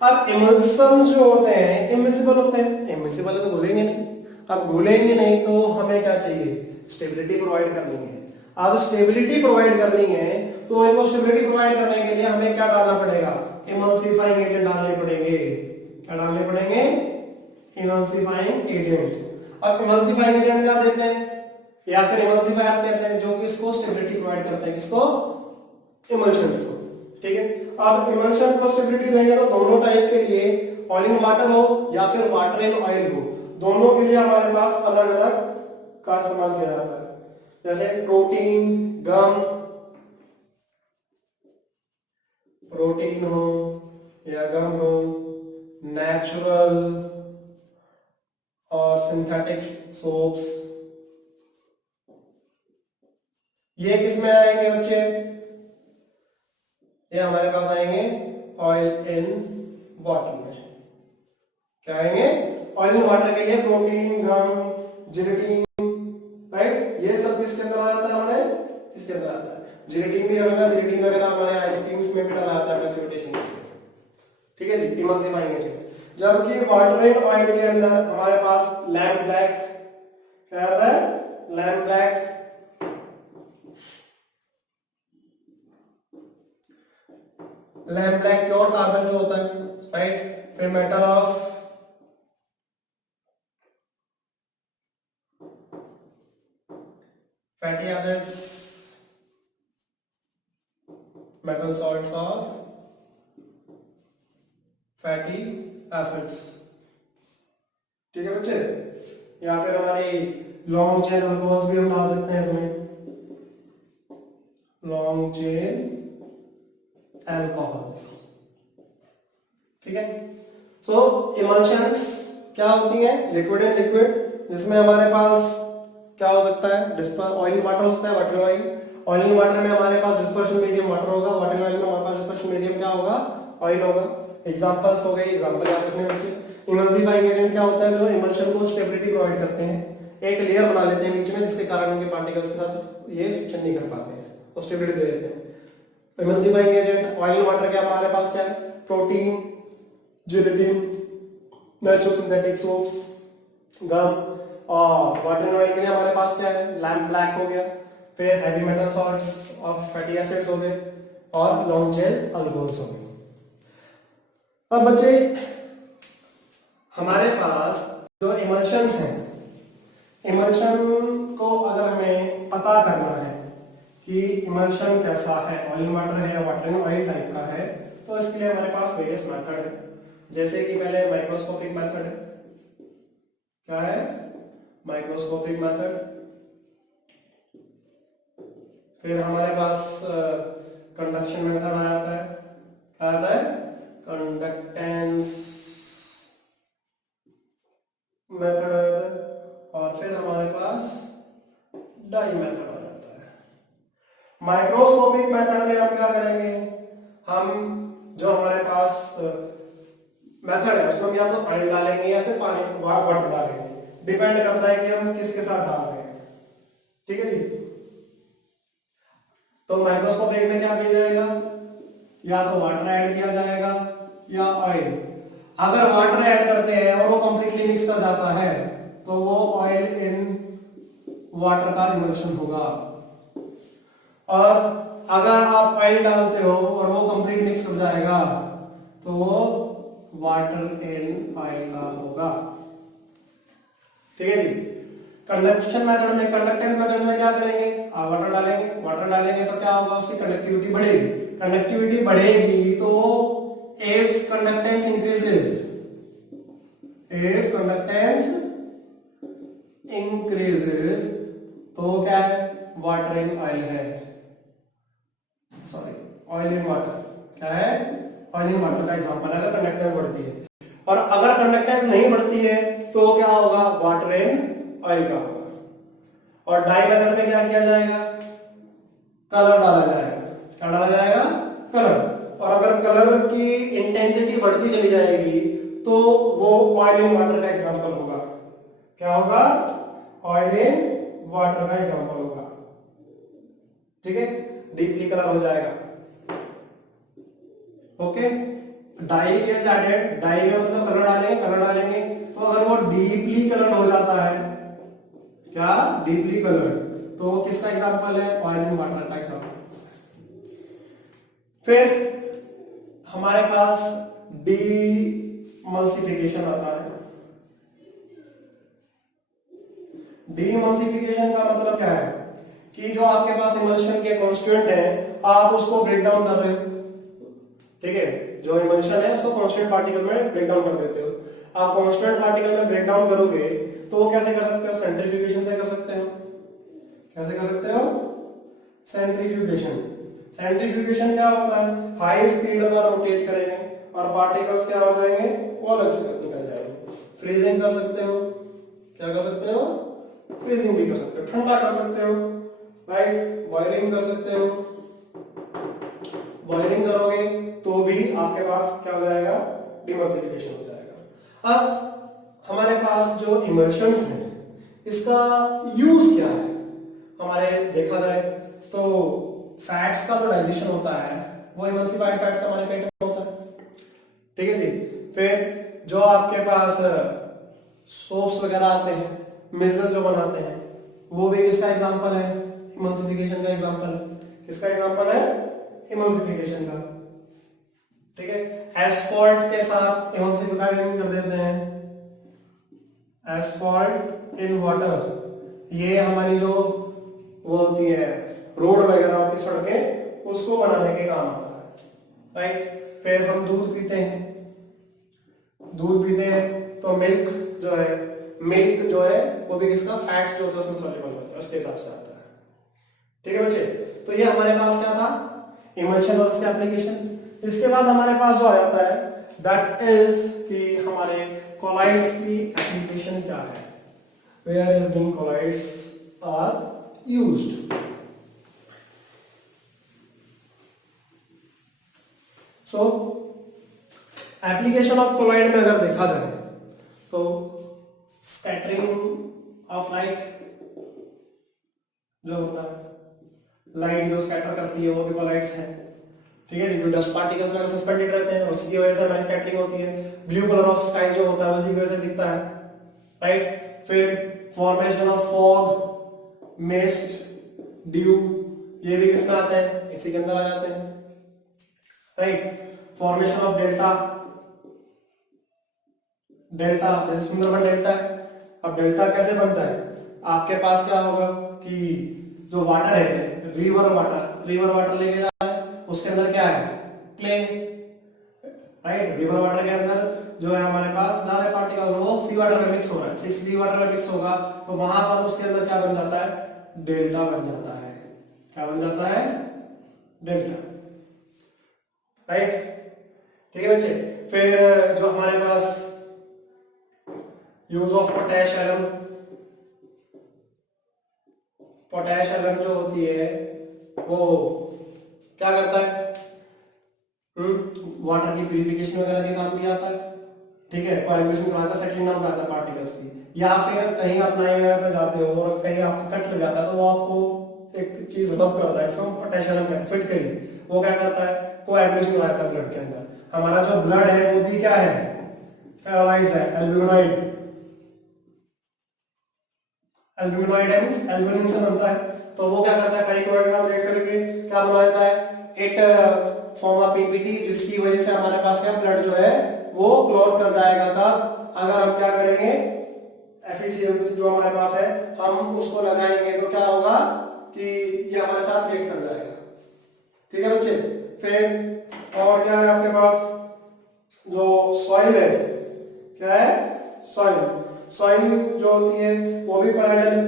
अब इमल्शन जो होते हैं इमिसिबल होते हैं, इमिसिबल है तो घुलेंगे नहीं। अब घुलेंगे नहीं तो हमें क्या चाहिए, स्टेबिलिटी प्रोवाइड करनी है। अब स्टेबिलिटी प्रोवाइड करनी है तो इनको स्टेबिलिटी प्रोवाइड करने के लिए हमें क्या डालना पड़ेगा, इमल्सिफाइंग एजेंट डालने पड़ेंगे। क्या डालने पड़ेंगे, इमल्सिफाइंग एजेंट। अब इमल्सिफाइंग एजेंट क्या देते हैं, या फिर इमल्सिफायर्स कहते हैं, जो कि इसको स्टेबिलिटी प्रोवाइड करते हैं, किसको, इमल्शंस को, ठीक है। अब इमल्शन को स्टेबिलिटी देंगे तो दोनों टाइप के लिए, ऑयल इन वाटर हो या फिर वाटर इन ऑयल हो, दोनों के लिए हमारे पास अलग अलग का इस्तेमाल किया जाता है। जैसे प्रोटीन, गम, प्रोटीन हो या गम हो, नेचुरल और सिंथेटिक सोप्स, ये किस में आएंगे बच्चे, ये हमारे पास आएंगे ऑयल इन वाटर में। क्या आएंगे, ऑयल इन वाटर के लिए प्रोटीन, गम, जिलेटिन, राइट, ये सब किसके अंदर आ जाता है, हमारे इसके अंदर आता है। जिलेटिन भी रहेगा, जिलेटिन वगैरह हमारे आइसक्रीम्स में भी डाला जाता है प्रेसिपिटेशन के लिए, ठीक है जी, इमल्सिफाइंग एजेंट। जबकि वाटर इन ऑयल के अंदर हमारे पास लैम्प ब्लैक, क्या आता है, lamp black, lamp black pure carbon जो होता है, राइट। फिर metal of fatty acids, metal salts of fatty acids, ठीक है बच्चे। या फिर हमारी लॉन्ग चेन अल्कोहल्स भी हम डाल सकते हैं इसमें, लॉन्ग चेन अल्कोहल्स। ठीक है। सो इमल्शंस क्या होती हैं? लिक्विड एंड लिक्विड, जिसमें हमारे पास क्या हो सकता है? ऑयल वाटर होता है, वाटर ऑयल। ऑयल वाटर में हमारे पास डिस्पर्शन मीडियम वाटर होगा, वाटर ऑयल में हमारे पास डिस्पर्शन मीडियम क्या होगा? ऑयल होगा। एग्जांपल्स हो गए, एग्जांपल याद रखने बच्चे। इमल्सिफाइंग एजेंट क्या होता है? जो इमल्शन को स्टेबिलिटी प्रोवाइड करते हैं, एक लेयर बना लेते हैं बीच में, जिसके कारण उनके पार्टिकल्स के साथ ये चेंज नहीं कर पाते हैं और स्टेबिलिटी दे देते हैं। इमल्सिफाइंग एजेंट ऑयल वाटर के हमारे पास क्या है? Protein, gelatin, natural synthetic soaps, gum. और वाटर ऑयल के लिए हमारे पास क्या है? लैम्प ब्लैक हो गया, फिर हैवी मेटल सॉल्ट्स और फैटी एसिड्स हो गए, और लॉन्ग चेन अल्कोहल्स हो गए। अब बच्चे हमारे पास जो इमल्शंस हैं, इमल्शन को अगर हमें पता करना है कि इमल्शन कैसा है, ऑयल वाटर है या वाटर एंड ऑयल टाइप का है, तो इसके लिए हमारे पास वेरियस मेथड है। जैसे कि पहले माइक्रोस्कोपिक मेथड है। क्या है? Microscopic method. फिर हमारे पास कंडक्शन मेथड आ जाता है। क्या आता है? कंडक्टेंस मेथड आ जाता है। और फिर हमारे पास डाई मेथड आ जाता है। माइक्रोस्कोपिक मेथड में हम क्या करेंगे? हम जो हमारे पास मेथड है उसमें या तो ऑयल डालेंगे या फिर पानी वाटर डालेंगे, डिपेंड करता है कि हम किसके साथ डाल रहे हैं। ठीक है जी। तो माइक्रोस्कोपिक में क्या किया जाएगा? या तो वाटर ऐड किया जाएगा या ऑयल। अगर वाटर ऐड करते हैं और वो कंप्लीटली मिक्स कर जाता है तो वो ऑयल इन वाटर का इमल्शन होगा। और अगर आप ऑयल डालते हो और वो कंप्लीट मिक्स हो जाएगा तो वो वाटर इन ऑयल का होगा। ठीक है जी। कंडक्शन मेथड में, कंडक्टेंस मेथड में क्या करेंगे? आप वाटर डालेंगे, वाटर डालेंगे तो क्या होगा? उसकी कंडक्टिविटी बढ़ेगी। कंडक्टिविटी बढ़ेगी तो if conductance increases, if conductance increases तो क्या है? वाटर इन ऑयल है, सॉरी ऑयल इन वाटर। क्या है? ऑयल इन वाटर का एग्जांपल है अगर कंडक्टेंस बढ़ती है। और अगर कंडक्टेंस नहीं बढ़ती है तो क्या होगा? वाटर इन ऑयल का होगा। और डाई मेथड में क्या किया जाएगा? कलर डाला जाएगा। क्या डाला जाएगा? कलर। और अगर कलर की इंटेंसिटी बढ़ती चली जाएगी तो वो ऑयल इन वाटर का एग्जांपल होगा। क्या होगा? ऑयल इन वाटर का एग्जांपल होगा। ठीक है। डीपली कलर हो जाएगा। Okay. Dye is added, dye में मतलब कलर डालेंगे, कलर डालेंगे तो अगर वो डीपली कलर हो जाता है, क्या? डीपली कलर, तो वो किसका एग्जांपल है? ऑयल इन वाटर का एग्जांपल। फिर हमारे पास डीमल्सिफिकेशन आता है। डीमल्सिफिकेशन का मतलब क्या है? कि जो आपके पास इमल्शन के कांस्टेंट है, आप उसको ब्रेक डाउन कर रहे हो। ठीक है। जो इमल्शन है उसको कांस्टेंट पार्टिकल में ब्रेक डाउन कर देते हो। आप कांस्टेंट पार्टिकल में ब्रेक डाउन करोगे तो वो कैसे कर सकते हो? सेंट्रीफ्यूगेशन से कर सकते हो। कैसे कर सकते हो? सेंट्रीफ्यूगेशन। सेंट्रीफ्यूगेशन क्या होता है? हाई स्पीड पर रोटेट करेंगे और पार्टिकल्स क्या हो जाएंगे? वो अलग से निकल जाएंगे। फ्रीजिंग कर सकते हो। क्या कर सकते हो? फ्रीजिंग भी कर सकते हो, ठंडा कर सकते हो, राइट? बॉइलिंग कर सकते हो। बॉइलिंग करोगे तो भी आपके पास क्या हो जाएगा? डिमल्सिफिकेशन हो जाएगा। अब हमारे पास जो इमल्शंस है इसका यूज क्या है? हमारे देखा जाए तो फैट्स का जो डाइजेशन होता है वो इमल्सिफाइड फैट्स का हमारे पेट में होता है। ठीक है जी। फिर जो आपके पास सोप्स वगैरह आते हैं, मिसल जो बनाते हैं, वो भी किसका एग्जांपल है? इमल्सिफिकेशन का एग्जांपल है। किसका एग्जांपल है? इमल्सिफिकेशन का। ठीक है। एस्फॉल्ट के साथ इमल्सिफाइड कर देते हैं, एस्फॉल्ट इन वाटर। ये हमारी जो वो होती है रोड वगैरह होती है, सड़कें, उसको बनाने के काम आता है, राइट? फिर हम दूध पीते हैं, दूध पीते हैं तो मिल्क जो है वो भी किसका? फैट्स जो होता है उसमें सॉल्युबल होता है, उसके हिसाब से आता है। ठीक है बच्चे, तो ये हमारे पास क्या था, इमल्शन और उसके एप्लीकेशन। इसके बाद हमारे पास जो आ जाता है दैट इज कि हमारे कोलाइड्स की एप्लीकेशन क्या है, where is being colloids are used. So application of colloid में अगर देखा जाए तो स्कैटरिंग ऑफ लाइट जो होता है, लाइट जो स्कैटर करती है वो भी कोलाइड्स है, ठीक है, जो डस्ट पार्टिकल्स में सस्पेंडेड रहते हैं उसकी वजह से हमारी स्कैटरिंग होती है। ब्लू कलर ऑफ स्काई जो होता है उसी की वजह से दिखता है, राइट। फिर formation of fog, mist, due, ये भी किसमें आते हैं, इसी के अंदर आ जाते हैं, right. Formation of delta, delta जैसे सुंदरबन डेल्टा है। अब डेल्टा कैसे बनता है, आपके पास क्या होगा कि जो वाटर है, रिवर वाटर लेके जा रहा है, उसके अंदर क्या है, क्ले, राइट। रिवर वाटर के अंदर जो है हमारे पास जा रहे पार्टिकल वो सी वाटर में मिक्स हो रहा है, सी वाटर में मिक्स होगा तो वहां पर उसके अंदर क्या बन जाता है, डेल्टा बन जाता है। क्या बन जाता है, डेल्टा, राइट। ठीक है बच्चे, फिर जो हमारे पास use of potash alum, potash alum जो होती है वो क्या करता है, वाटर की प्यूरिफिकेशन वगैरह के काम भी आता है, ठीक है। कोएगुलेशन करवाता है, सेटलिंग डाउन कराता है पार्टिकल्स की। या फिर कहीं आप नाइट वगैरह पे जाते हो और कहीं आपको कट लग जाता है तो वो आपको एक चीज रब करता है, इसको पोटैश एलम कहते हैं, फिट करिए, वो क्या करता है, कोएगुलेशन कराता है ब्लड के अंदर। हमारा जो ब्लड है वो भी क्या है, फेराइड्स है, एल्ब्यूमिनॉइड, एल्ब्यूमिनॉइड है मींस एल्ब्यूमिन से बनता है, तो वो क्या करता है, फेरिक का ब्रेक करके क्या बना देता है, इट फॉर्म अ पीपीटी, जिसकी वजह से हमारे पास क्या ब्लड जो है वो क्लॉट कर जाएगा। तब अगर हम क्या करेंगे, एफिशिएंसी जो हमारे पास है हम उसको लगाएंगे तो क्या होगा कि ये हमारे साथ रिएक्ट कर जाएगा, ठीक है बच्चे। फिर और क्या है आपके पास, जो सॉइल है, क्या है, सॉइल जो होती है वो भी कोलाइडल,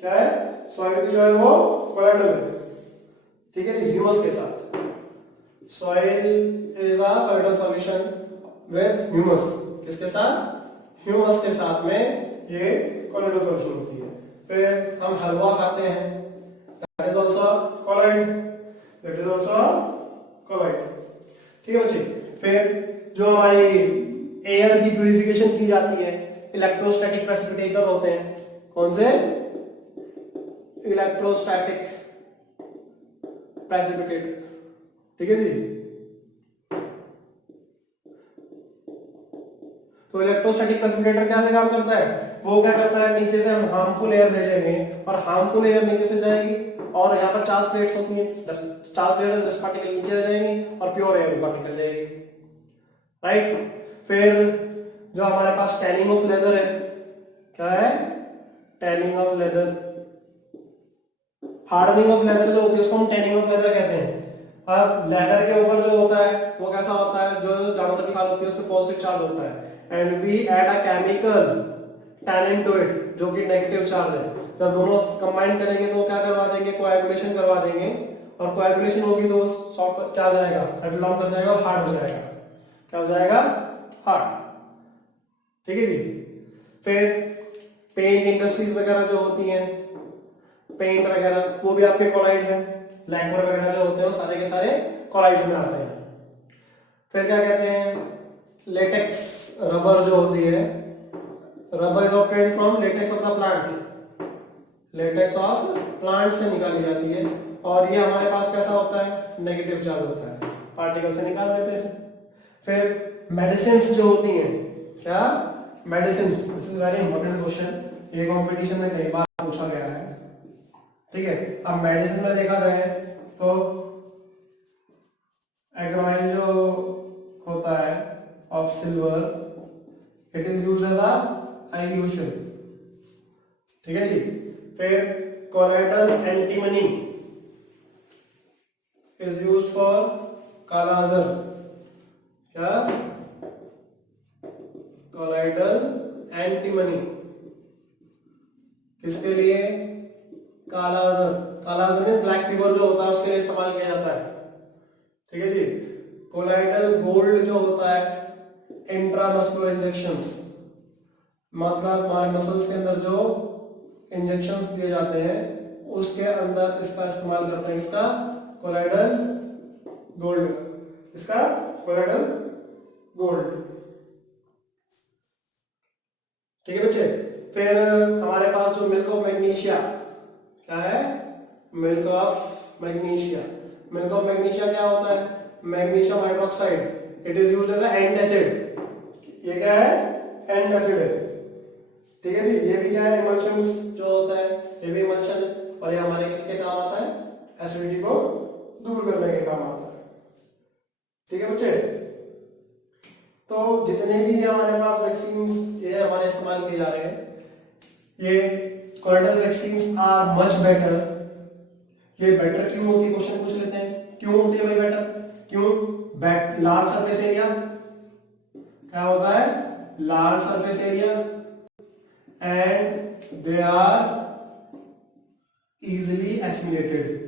क्या है, सॉइल भी जो है वो कोलाइडल है, ठीक है जी, ह्यूमस के साथ। Soil is a colloidal solution with humus, किसके साथ, ह्यूमस के साथ में ये कोलाइडल सॉल्यूशन होती है। फिर हम हलवा खाते हैं, that is also colloid, that is also colloid, ठीक है बच्चे। फिर जो हमारी एयर की प्यूरिफिकेशन की जाती है, इलेक्ट्रोस्टैटिक प्रेसिपिटेटर होते हैं, कौन से, इलेक्ट्रोस्टैटिक प्रेसिपिटेटर, ठीक है जी। तो इलेक्ट्रोस्टैटिक प्रेसिपिटेटर कैसे काम करता है, वो क्या करता है, नीचे से हम हार्मफुल एयर भेजेंगे और हार्मफुल एयर नीचे से जाएगी और यहाँ पर चार्ज प्लेट्स होती हैं, चार्ज प्लेट 10 पार्टिकल नीचे रह जाएंगी और प्योर एयर ऊपर निकल जाएगी, राइट। फिर जो हमारे पास टैनिंग ऑफ लेदर है, क्या है, tanning of leather, hardening of leather जो होती है उसको हम टैनिंग ऑफ लेदर कहते हैं। अब लेदर के ऊपर जो होता है वो कैसा होता है, जो जानवर की खाल होती है उसमें पॉजिटिव चार्ज होता है, and we add a chemical tannin to it जो कि नेगेटिव चार्ज है। जब दोनों कंबाइन करेंगे तो क्या करवा देंगे, कोएगुलेशन करवा देंगे, और कोएगुलेशन होगी तो सॉफ्ट क्या हो जाएगा, सेटल डाउन कर जाएगा और हार्ड हो जाएगा, क्या हो जाएगा, हार्ड, ठीक है जी। फिर पेंट इंडस्ट्रीज वगैरह जो होती हैं, पेंट वगैरह वो भी आपके कोलाइड्स हैं, लैक्वर वगैरह जो होते हैं वो सारे के सारे कोलाइड्स में आते हैं। फिर क्या कहते हैं, लेटेक्स रबर जो होती है, rubber is obtained from latex of the plant, latex of plant से निकाली जाती है और ये हमारे पास कैसा होता है, नेगेटिव चार्ज होता है, पार्टिकल से निकाल देते हैं इसे। फिर मेडिसिन्स जो होती हैं, क्या, medicines, this is very important question, ये कंपटीशन में कई बार पूछा गया है, ठीक है। अब मेडिसिन में देखा जाए तो एग्रोमाइन जो होता है of silver, it is used as a eye lotion, ठीक है जी। फिर colloidal antimony is used for kala-azar, क्या, कोलाइडल एंटीमनी किसके लिए, kala-azar, kala-azar means black fever जो होता है उसके लिए इस्तेमाल किया जाता है। ठीक है जी। कोलाइडल गोल्ड जो होता है इंट्रामस्कुलर इंजेक्शंस, मतलब हमारे मसल्स के अंदर जो इंजेक्शंस दिए जाते हैं उसके अंदर इसका इस्तेमाल करते हैं, इसका कोलाइडल गोल्ड, इसका कोलाइडल गोल्ड। ठीक है बच्चे। फिर हमारे पास जो मिल्क ऑफ मैग्नीशिया, क्या है? Milk of magnesia. Milk of magnesia क्या होता है? Magnesium hydroxide, it is used as antacid. ये क्या है? एंटासिड है। ठीक है जी। ये भी क्या है? इमल्शंस जो होता है, ये भी इमल्शन है, और ये हमारे किसके काम आता है? एसिडिटी को दूर करने के काम आता है। ठीक है बच्चे। तो जितने भी हमारे पास वैक्सीन्स ये हमारे इस्तेमाल किए जा रहे हैं, ये colloidal vaccines are much better. ये बेटर क्यों होती है? क्वेश्चन पूछ लेते हैं, क्यों होती है भाई बेटर? क्यों? लार्ज सरफेस एरिया, क्या होता है? Large surface area, and they are easily assimilated.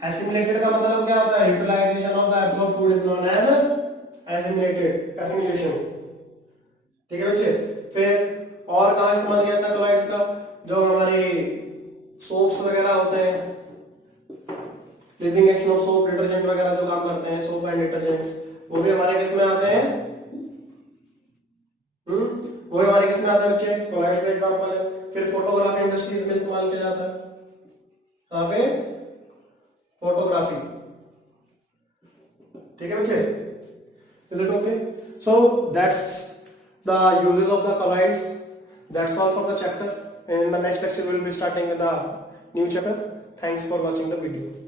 Assimilated का मतलब क्या होता है? Utilization of the absorbed food is known as assimilated, assimilation. ठीक है बच्चे। फिर और कहां इस्तेमाल किया जाता है कोलाइड्स का? जो हमारे सोप्स वगैरह होते हैं, leading action of soap, detergent वगैरह जो काम करते हैं, सोप एंड डिटर्जेंट्स, वो भी हमारे किस में आते हैं? वो भी हमारे किस में आते हैं बच्चे? कोलाइड्स का एग्जांपल है। फिर फोटोग्राफी इंडस्ट्रीज में इस्तेमाल किया जाता है, कहां पे? फोटोग्राफी। ठीक है बच्चे। Is it okay? So that's the uses of the colloids. That's all for the chapter. In the next lecture we will be starting with the new chapter. Thanks for watching the video.